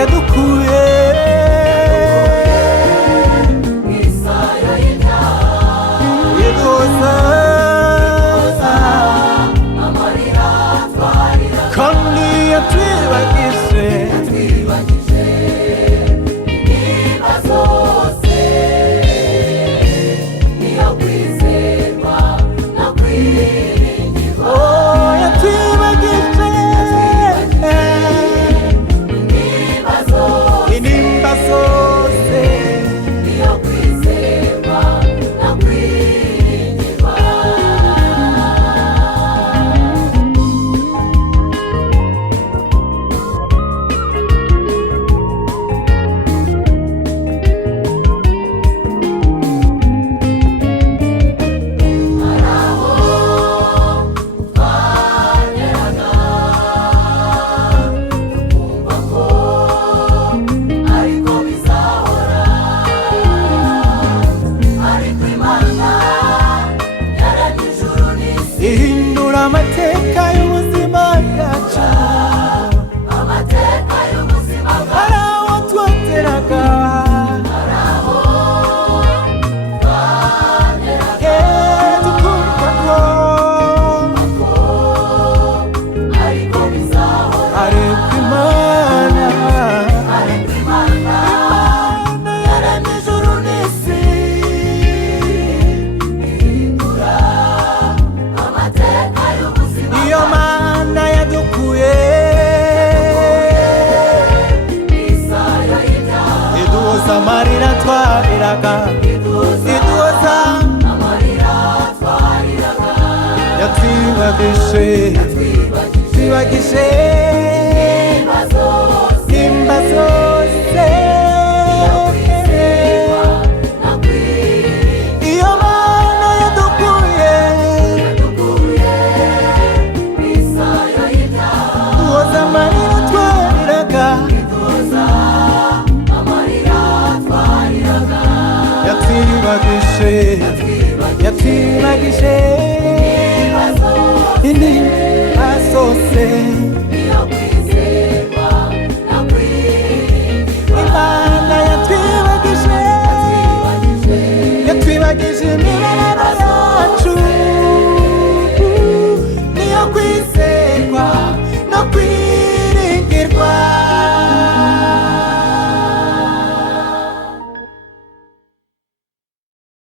yadukuye isayo y'ibyaha iduhoza amarira twarira kandi yatwibagije twibagije intimba zose niyo kwizerwa no kwiringirwa yatwibagije intimba zose intimba zose niyo kwizerwa no kwiringirwa ihindura amateka y'ubuzima bwacu amateka y'ubuzima hari aho twoteraga tukumva ko ariko bizahora ariko Imana yaremye ijuru n'isi ihindura amateka y'ubuzima iyo Mana yadukuye isayo y'ibyaha iduhoza amarira twariraga iduhoza amarira twariraga yatwibagije